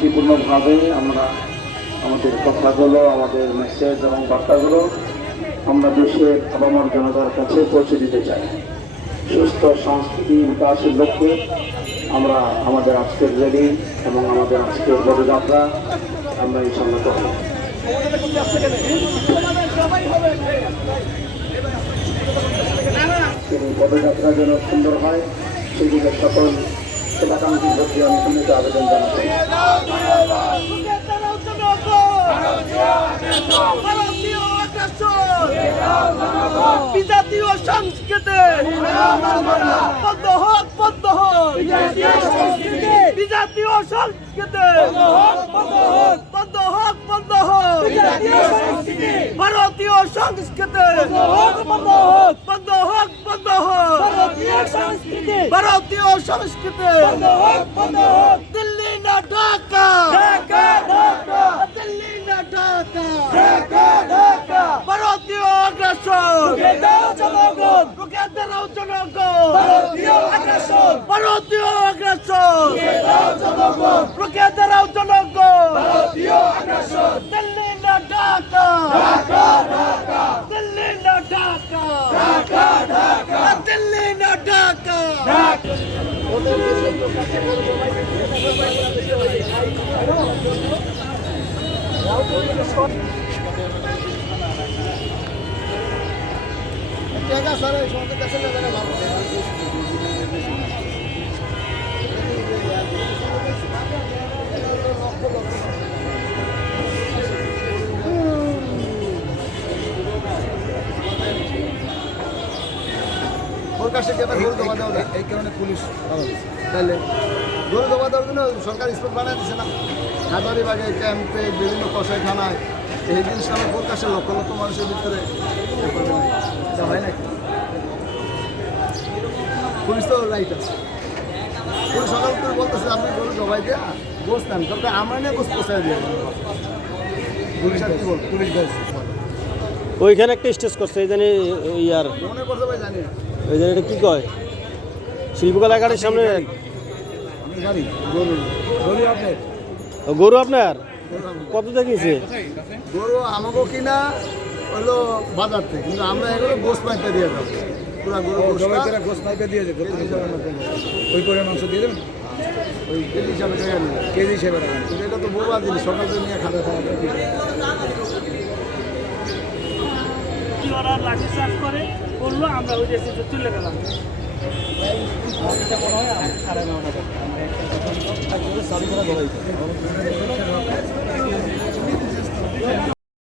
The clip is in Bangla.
শান্তিপূর্ণভাবে আমরা আমাদের কথাগুলো, আমাদের মেসেজ এবং বার্তাগুলো আমরা দেশের আবামর জনতার কাছে পৌঁছে দিতে চাই। সুস্থ সংস্কৃতি বিকাশের লক্ষ্যে আমরা আমাদের আজকের র্যালি এবং আমাদের আজকের পদযাত্রা আমরা এই সঙ্গে করব পদযাত্রা যেন সুন্দর হয়, সেদিকে সকল এলাকাঙ্ক্ষী প্রতি আমি সমিত আবেদন জানাচ্ছি। বিজাতীয় সংস্কৃতি। বন্ধ হোক বন্ধ হোক বিজাতীয় ভারতীয় সংস্কৃতি বন্ধ হোক বন্ধ হোক ভারতীয় সংস্কৃতি। দিল্লি না ঢাকা। দিল্লি না ঢাকা। ভারতীয় আগ্রাসন দাঁড়াও জনগণ। ভারতীয় আগ্রাসন রুখে দাঁড়াও জনগণ দিল্লি না ঢাকা দিল্লি না ঢাকা দিল্লি না ঢাকা ওর কাছে গেলে গরু জমা দেওয়া এই কারণে পুলিশ তাহলে গরু দেওয়ার জন্য সরকার স্পট বানিয়ে দিচ্ছে না? হাজারি বাগে ক্যাম্পে বিভিন্ন কষাইখানায় এই জিনিসটা আমার কাছে লক্ষ লক্ষ মানুষের ভিতরে। হয় নাকি? পুলিশ তো রাইট আছে। পুলিশ সকাল করে বলতেছে আপনি গরু জবাই দিয়ে নেন তবে আমরা নিয়ে গোস পোষায় দিয়ে পুলিশ আর কি বল পুলিশ গেছে ওইখানে একটা স্টেজ করছে এই জানি ইয়ার। ওই জানি এটা কি কয়? শিল্পকলা একাডের সামনে আমি গরু। গরু আপনার? কত দেখিয়েছে গরু আমাকেও কিনা হলো বাজার থেকে। কিন্তু আমরা এগুলো গোস পাইতে দিয়ে দেবো পুরা গরু গোসটা গোস ওই করে মাংস দিয়ে দেবেন? ওই কেজি হিসাবে কেজি হিসেবে এটা তো বড় জিনিস সকাল থেকে নিয়ে খাবে। খাওয়া কি ওরা লাঠি চাষ করে করল আমরা ওই দেশে তুলে গেলাম